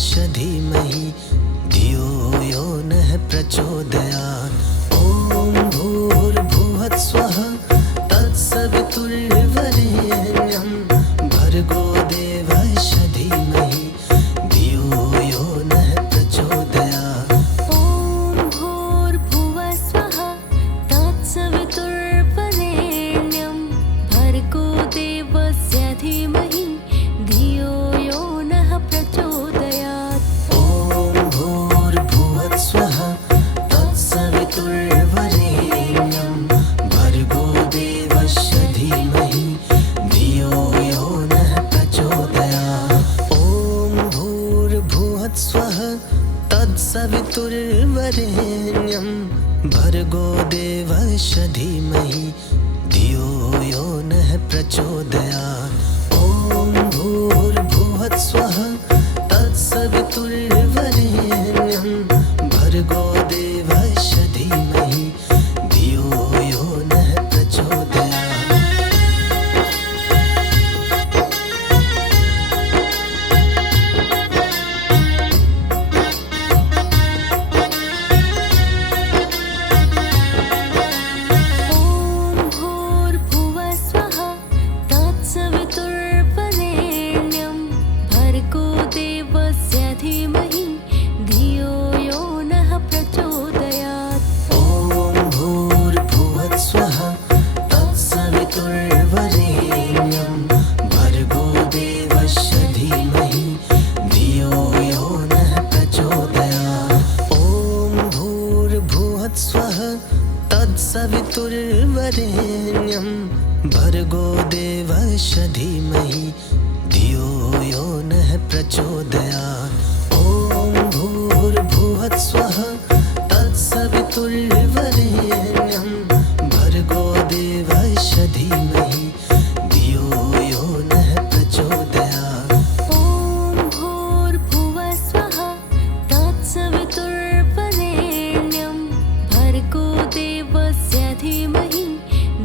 देवस्य धीमहि धियो यो नः प्रचोदयात्। ॐ भूर्भुवस्सुवः तत्सवितुर्वरेण्यं भर्गो देवस्य धीमहि धियो यो नः प्रचोदयात्। ॐ भूर्भुवस्सुवः तत्सवितुर्वरेण्यं भर्गो देवस्य धीमहि धियो यो नः प्रचोदयात्। ॐ भूर्भुवस्सुवः तत्सवितुर्वरेण्यं भर्गो देवस्य धीमहि धियो यो नः प्रचोदयात्। ॐ भूर्भुवस्सुवः तत्सवितुर्वरेण्यं भर्गो देवस्य धीमहि धियो यो नः प्रचोदयात्। ॐ भूर्भुवस्सुवः तत्सवितुर्वरेण्यं भर्गो देवस्य धीमहि धियो यो नः प्रचोदयात्। ॐ भूर्भुवस्सुवः तत्सवितुर्वरेण्यं भर्गो देवस्य धीमहि धियो यो नः प्रचोदयात्। ॐ भूर्भुवस्सुवः तत्सवितुर्वरेण्यं भर्गो देवस्य धीमहि धियो यो नः प्रचोदयात्। ॐ भूर्भुवस्सुवः तत्सवितुर्वरेण्यं भर्गो देवस्य धीमहि धियो यो नः प्रचोदयात्। ॐ भूर्भुवस्सुवः तत्सवितुर्वरेण्यं भर्गो देवस्य धीमहि धियो यो नः प्रचोदयात्। ॐ भूर्भुवस्सुवः तत्सवितुर्वरेण्यं भर्गो देवस्य धीमहि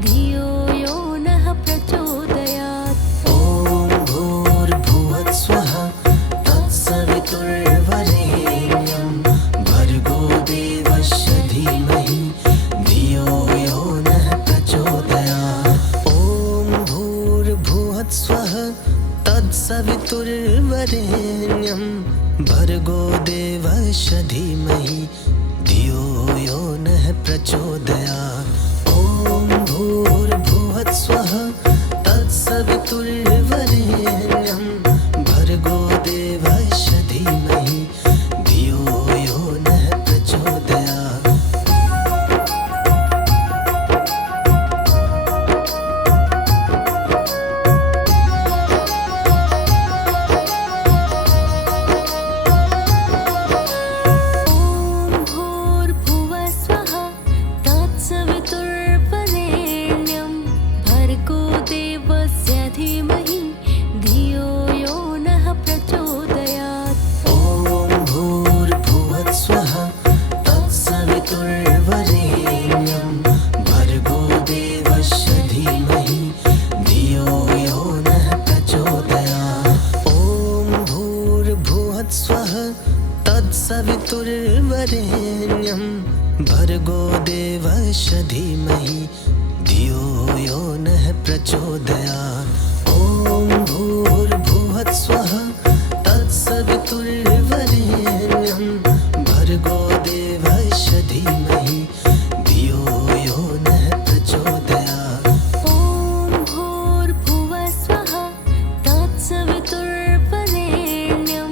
धियो यो नः प्रचोदयात्। ॐ भूर्भुवस्सुवः तत्सवितुर्वरेण्यं भर्गो देवस्य धीमहि धियो यो नः प्रचोदयात्। ॐ भूर्भुवस्सुवः तत्सवितुर्वरेण्यं भर्गो देवस्य धीमहि धियो यो नः प्रचोदयात्। ॐ भूर्भुवस्सुवः तत्सवितुर्वरेण्यं भर्गो देवस्य धीमहि धियो यो नः प्रचोदयात्। ॐ भूर्भुवस्सुवः तत्सवितुर्वरेण्यं भर्गो देवस्य धीमहि धियो यो नः प्रचोदयात्। ॐ भूर्भुवस्सुवः तत्सवितुर्वरेण्यं भर्गो देवस्य धीमहि धियो यो नः प्रचोदयात्। ॐ भूर्भुवस्सुवः तत्सवितुर्वरेण्यं भर्गो देवस्य धीमहि धियो यो नः प्रचोदयात्। ॐ भूर्भुवस्सुवः तत्सवितुर्वरेण्यं भर्गो देवस्य धीमहि धियो यो नः प्रचोदयात्। ॐ भूर्भुवस्सुवः तत्सवितुर्वरेण्यं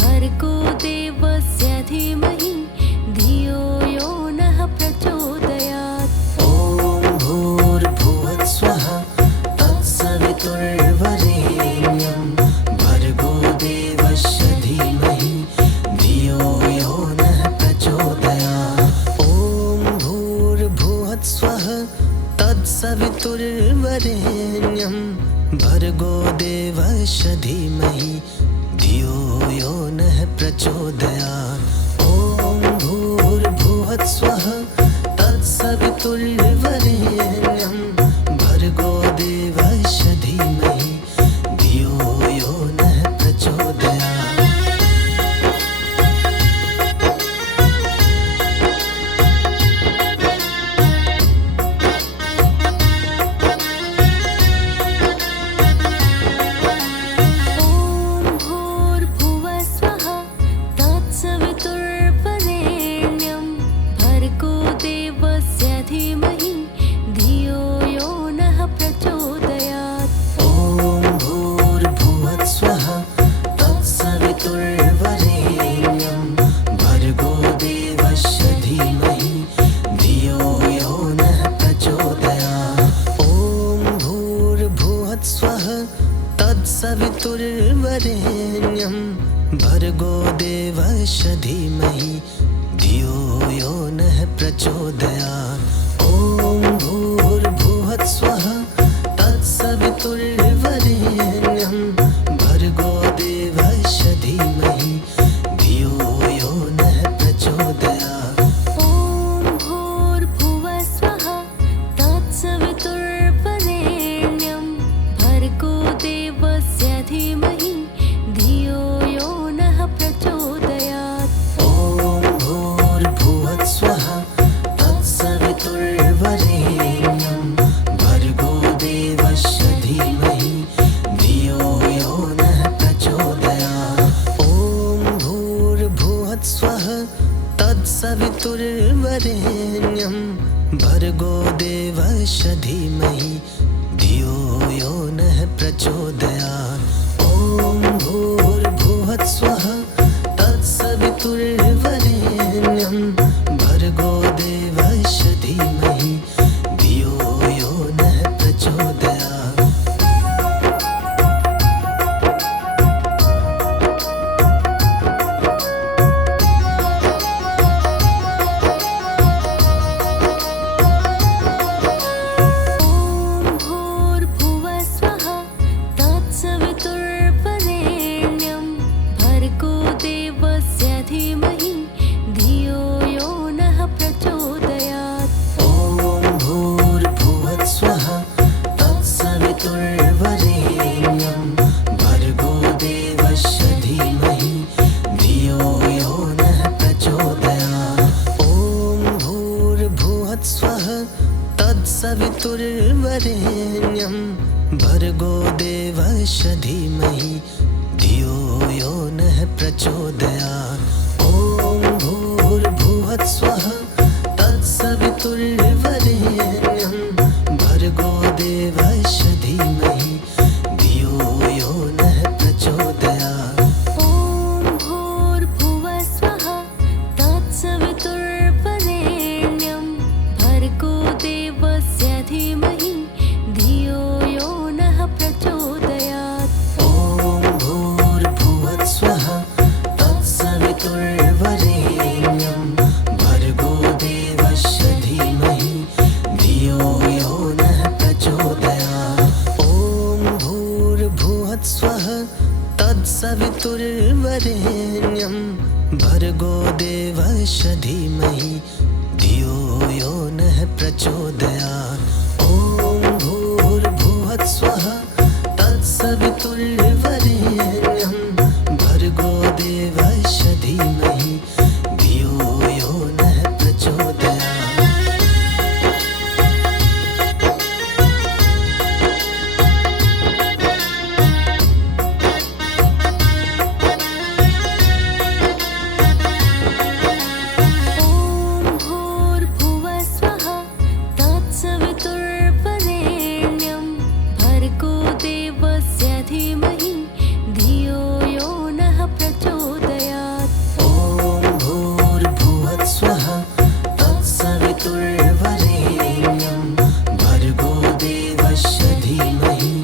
भर्गो देवस्य धीमहि धियो यो नः प्रचोदयात्। ॐ भूर्भुवस्सुवः तत्सवितुर्वरेण्यं भर्गो देवस्य धीमहि धियो यो नः प्रचोदयात्। ॐ भूर्भुवस्सुवः तत्सवितुर्वरेण्यं भर्गो देवस्य धीमहि धियो यो नः प्रचोदयात्। ॐ भूर्भुवस्सुवः तत्सवितुर्वरेण्यं भर्गो देवस्य धीमहि धियो यो नः प्रचोदयात्। वरेण्यं भर्गो देवस्य धीमहि धियो यो नः प्रचोदयात्। ॐ भूर्भुवस्सुवः तत्सवितुर्वरेण्यं भर्गो देवस्य धीमहि धियो यो नः प्रचोदयात्। ॐ भूर्भुवस्सुवः तत्सवितुर्वरेण्यं भर्गो देवस्य धीमहि धियो यो नः प्रचोदयात्। ॐ भूर्भुवस्सुवः तत्सवितुर्वरेण्यं भर्गो देवस्य धीमहि धियो यो नः प्रचोदयात्। ॐ भूर्भुवस्सुवः तत्सवितुर्वरेण्यं भर्गो देवस्य धीमहि धियो यो नः प्रचोदयात्। ॐ भूर्भुवस्सुवः तत्सवितुर्वरेण्यं भर्गो देवस्य धीमहि धियो यो नः प्रचोदयात्। ॐ भूर्भुवस्सुवः तत्सवितुर्वरेण्यं भर्गो देवस्य धीमहि धियो यो नः प्रचोदयात्। ॐ भूर्भुवस्सुवः तत्सवितुर्वरेण्यं भर्गो देवस्य धीमहि धियो यो नः प्रचोदयात्। ॐ भूर्भुवस्सुवः तत्सवितुर्वरेण्यं भर्गो देवस्य धीमहि धियो यो नः प्रचोदयात्। ॐ भूर्भुवस्सुवः तत्सवितुर्वरेण्यं भर्गो देवस्य धीमहि धियो यो नः प्रचोदयात्। ॐ भूर्भुवस्सुवः तत्सवितुर्वरेण्यं भर्गो देवस्य धीमहि धियो यो नः प्रचोदयात्। ॐ भूर्भुवस्सुवः तत्सवितुर्वरेण्यं भर्गो देवस्य धीमहि धियो यो नः प्रचोदयात्। ॐ भूर्भुवस्सुवः तत्सवितुर्वरेण्यं भर्गो देवस्य धीमहि धियो यो नः प्रचोदयात्। ॐ भूर्भुवस्सुवः तत्सवितुर्वरेण्यं भर्गो देवस्य धीमहि धियो यो नः प्रचोदयात्। ॐ भूर्भुवस्सुवः तत्सवितुर्वरेण्यं भर्गो देवस्य धीमहि धियो यो नः प्रचोदयात्। ॐ भूर्भुवस्सुवः तत्सवितुर्वरेण्यं भर्गो देवस्य धीमहि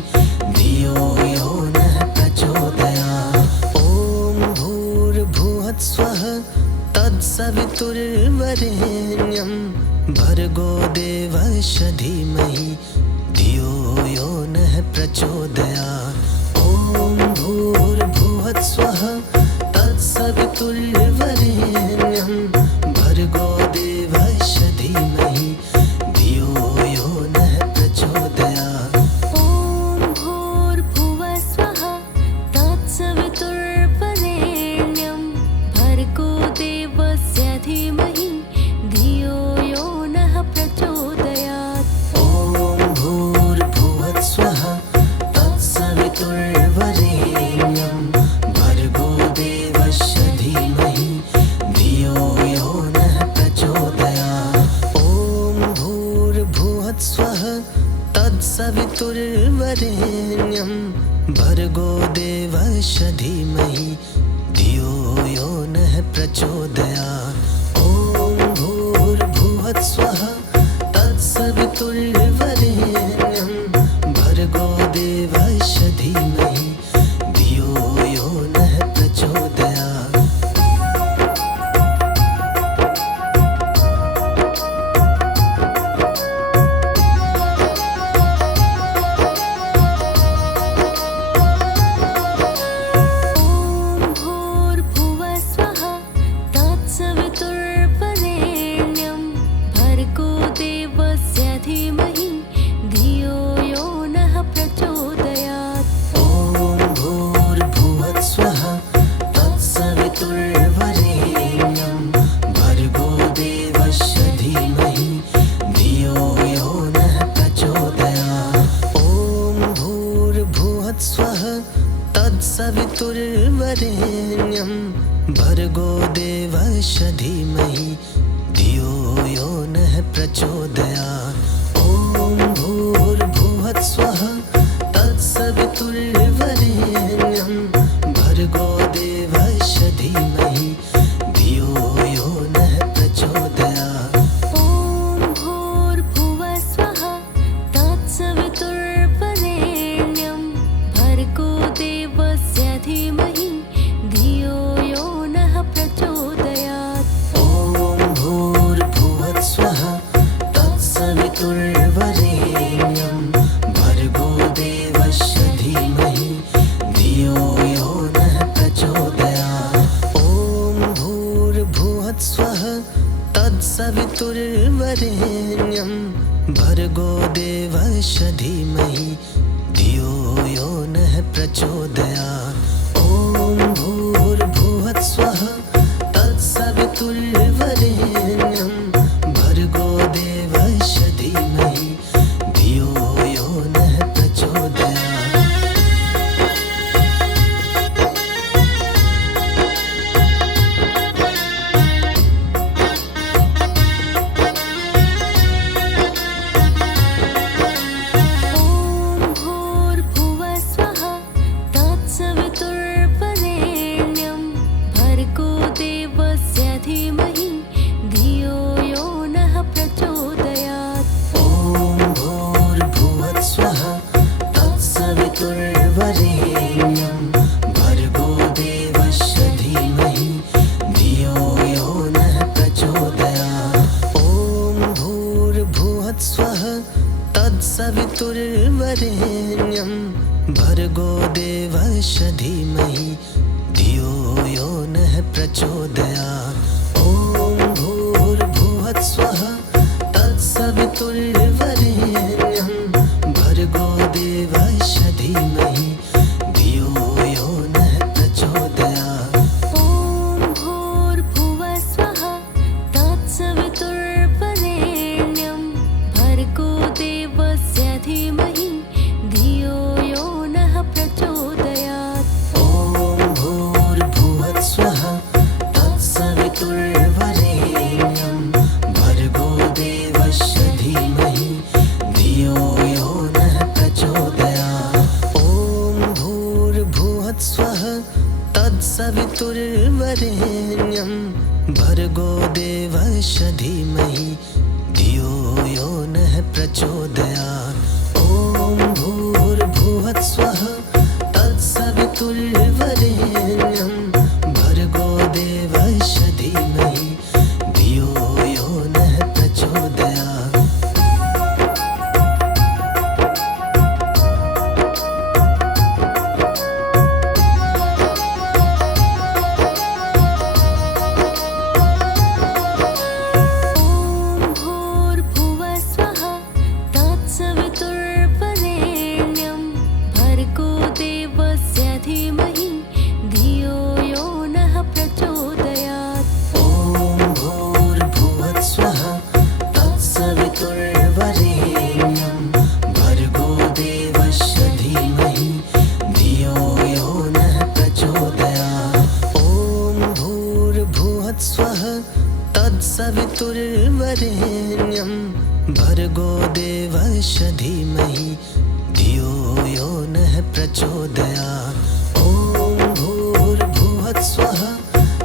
धियो यो नः प्रचोदयात्। ॐ भूर्भुवस्सुवः तत्सवितुर्वरेण्यं भर्गो देवस्य धीमहि धियो यो नः प्रचोदयात्। ॐ भूर्भुवस्सुवः तत्सवितुर्वरेण्यं भर्गो देवस्य धीमहि धियो यो नः प्रचोदयात्। ॐ भूर्भुवस्सुवः तत्सवितुर्वरेण्यं भर्गो देवस्य धीमहि धियो यो नः प्रचोदयात्। ॐ भूर्भुवस्सुवः तत्सवितुर्वरेण्यं भर्गो देवस्य धीमहि धियो यो नः प्रचोदयात्। ॐ भूर्भुवस्सुवः तत्सवितुर्वरेण्यं भर्गो देवस्य धीमहि धियो यो नः प्रचोदयात्। ॐ भूर्भुवस्सुवः तत्सवितुर्वरेण्यं भर्गो देवस्य धीमहि धियो नः प्रचोदयात्। ॐ भूर्भुवस्सुवः तत्सवितुर्वरेण्यं भर्गो देवस्य धीमहि धियो यो नः प्रचोदयात्। ॐ भूर्भुवस्सुवः तत्सवितुर्वरेण्यं भर्गो देवस्य धीमहि धियो यो नः प्रचोदयात्। ॐ भूर्भुवस्सुवः तत्सवितुर्वरेण्यं भर्गो देवस्य धीमहि धियो यो नः प्रचोदयात्। ॐ भूर्भुवस्सुवः तत्सवितुर्वरेण्यं भर्गो देवस्य धीमहि धियो यो नः प्रचोदयात्। ॐ भूर्भुवस्सुवः तत्सवितुर्वरेण्यं भर्गो देवस्य धीमहि धियो यो नः प्रचोदयात्। ॐ भूर्भुवस्सुवः तत्सवितुर्वरेण्यं भर्गो देवस्य धीमहि धियो यो नः प्रचोदयात्। ॐ भूर्भुवस्सुवः तत्सवितुर्वरेण्यं भर्गो देवस्य धीमहि धियो यो नः प्रचोदयात्। ॐ भूर्भुवस्सुवः तत्सवितुर्वरेण्यं भर्गो देवस्य धीमहि धियो यो नः प्रचोदयात्। ॐ भूर्भुवस्सुवः तत्सवितुर्वरेण्यं भर्गो देवस्य धीमहि धियो यो नः प्रचोदयात्। ॐ भूर्भुवस्सुवः तत्सवितुर्वरेण्यं भर्गो देवस्य धीमहि धियो यो नः प्रचोदयात्। ॐ भूर्भुवस्सुवः तत्सवितुर्वरेण्यं भर्गो देवस्य धीमहि धियो यो नः प्रचोदयात्। ॐ भूर्भुवस्सुवः तत्सवितुर्वरेण्यं भर्गो देवस्य धीमहि धियो यो नः प्रचोदयात्। ॐ भूर्भुवस्सुवः तत्सवितुर्वरेण्यं भर्गो देवस्य धीमहि धियो यो नः प्रचोदयात्। ॐ भूर्भुवस्सुवः तत्सवितुर्वरेण्यं भर्गो देवस्य धीमहि धियो यो नः प्रचोदयात्। ॐ भूर्भुवस्सुवः तत्सवितुर्वरेण्यं भर्गो देवस्य धीमहि धियो यो नः प्रचोदयात्। ॐ भूर्भुवस्सुवः तत्सवितुर्वरेण्यं भर्गो देवस्य धीमहि धियो यो नः प्रचोदयात्। ॐ भूर्भुवस्सुवः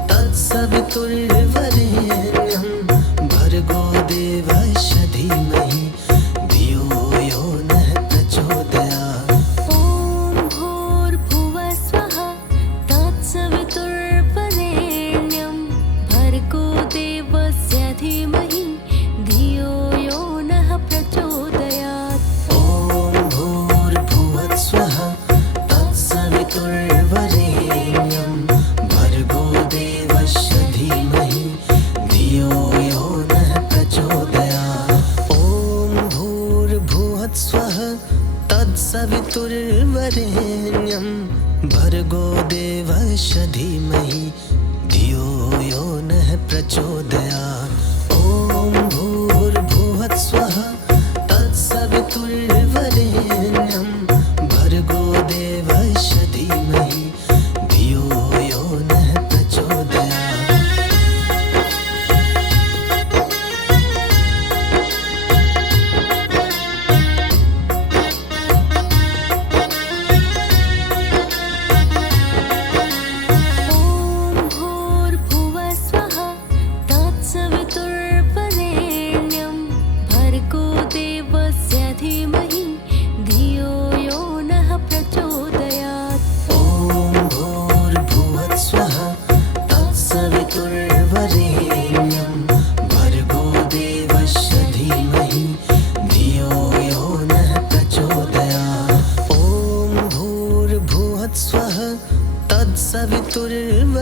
तत्सवितुर्वरेण्यं भर्गो देवस्य धीमहि धियो यो नः प्रचोदयात्। ॐ भूर्भुवस्सुवः तत्सवितुर्वरेण्यं भर्गो देवस्य धीमहि धियो यो नः प्रचोदयात्। ॐ भूर्भुवस्सुवः तत्सवितुर्वरेण्यं भर्गो देवस्य धीमहि धियो यो नः प्रचोदयात्। ॐ भूर्भुवस्सुवः तत्सवितुर्वरेण्यं भर्गो देवस्य धीमहि धियो यो नः प्रचोदयात्। ॐ भूर्भुवस्सुवः तत्सवितुर्वरेण्यं भर्गो देवस्य धीमहि धियो यो नः प्रचोदयात्।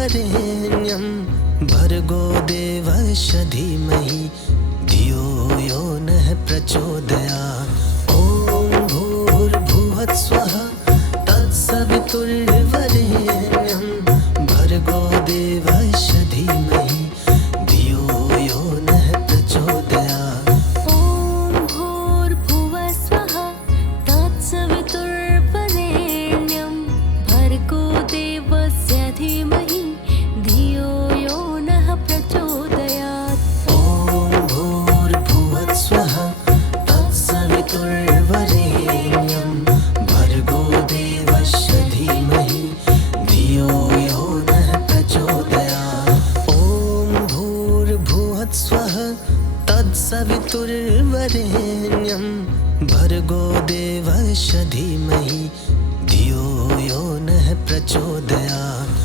वरेण्यं भर्गो देवस्य धीमहि धियो यो नः प्रचोदयात्। ॐ भूर्भुवस्सुवः तत्सवितुर्वरेण्यं भर्गो देवस्य धीमहि धियो यो नः प्रचोदयात्। ॐ भूर्भुवस्सुवः तत्सवितुर्वरेण्यं भर्गो देवस्य धीमहि धियो यो नः प्रचोदयात्। ॐ भूर्भुवस्सुवः तत्सवितुर्वरेण्यं भर्गो देवस्य धीमहि धियो यो नः प्रचोदयात्। ॐ भूर्भुवस्सुवः तत्सवितुर्वरेण्यं भर्गो देवस्य धीमहि धियो यो नः प्रचोदयात्।